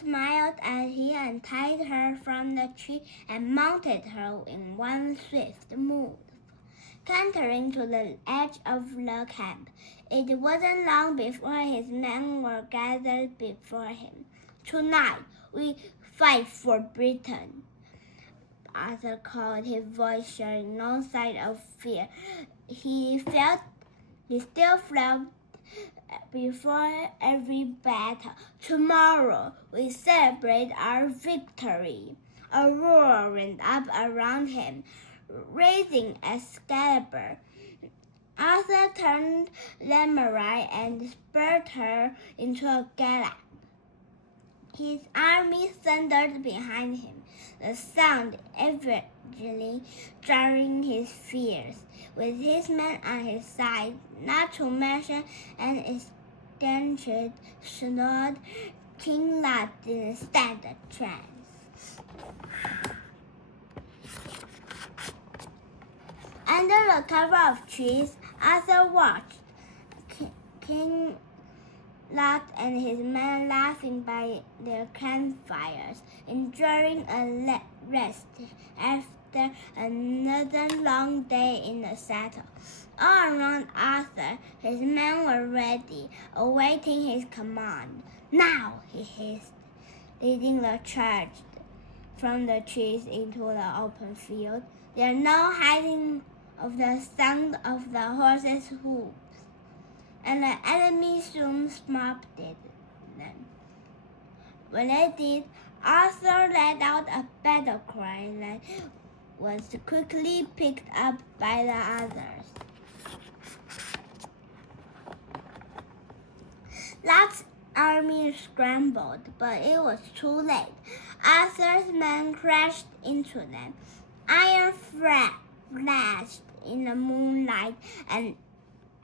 smiled as he untied her from the tree and mounted her in one swift move, cantering to the edge of the camp. It wasn't long before his men were gathered before him. "Tonight, we fight for Britain," Arthur called, his voice showing no sign of fear. He still felt before every battle. "Tomorrow, we celebrate our victory." A roar went up around him, raising Excalibur. Arthur turned Lemurai and spurred her into a gallop. His army thundered behind him, the sound evidently jarring his fears. With his men on his side, not to mention an extended sword, King Lot didn't stand a chance. Under the cover of trees, Arthur watched King Lot and his men laughing by their campfires, enjoying a rest after another long day in the saddle. All around Arthur, his men were ready, awaiting his command. "Now," he hissed, leading the charge from the trees into the open field. There's no hiding of the sound of the horses' hoofs, and the enemy soon spotted them. When they did, Arthur let out a battle cry that was quickly picked up by the others. Lot's army scrambled, but it was too late. Arthur's men crashed into them. Iron flashed in the moonlight, and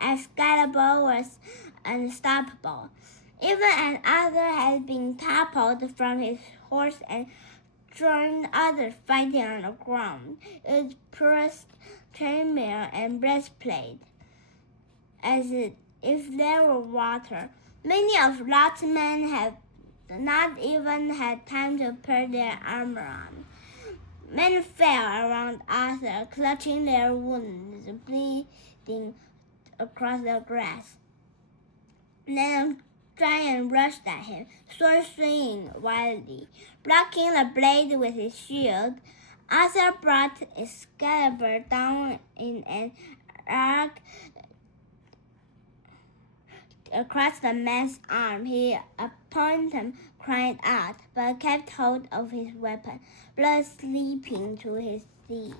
Excalibur was unstoppable. Even as Arthur had been toppled from his horse and joined others fighting on the ground, it pierced chainmail and breastplate as if there were water. Many of Lot's men had not even had time to put their armor on. Men fell around Arthur, clutching their wounds, bleeding across the grass. Then a giant rushed at him, sword swinging wildly. Blocking the blade with his shield, Arthur brought Excalibur down in an arc across the man's arm. His opponent cried out, but kept hold of his weapon, blood leaping to his sleeve.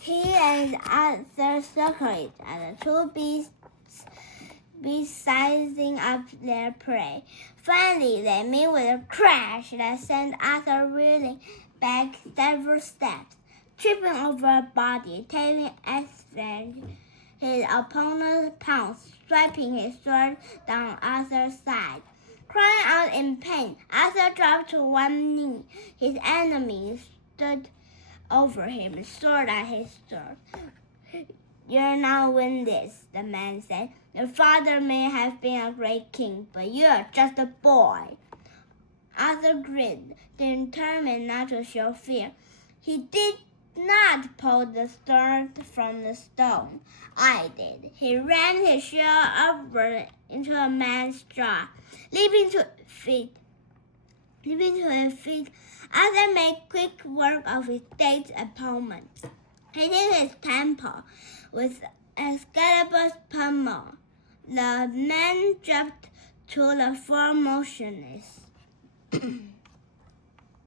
He and Arthur circled each other, two beasts sizing up their prey. Finally, they met with a crash that sent Arthur reeling back several steps, tripping over a body, taking advantage. His opponent pounced, swiping his sword down Arthur's side. Crying out in pain, Arthur dropped to one knee. His enemy stood over him, sword at his throat. "You're not win this," the man said. "Your father may have been a great king, but you're just a boy." Arthur grinned, determined not to show fear. He did not pull the sword from the stone. "I did." He ran his shield upward into a man's jaw. Leaping to his feet, Arthur made quick work of his dead opponent, hitting his temple with Excalibur's pommel. The man dropped to the floor motionless.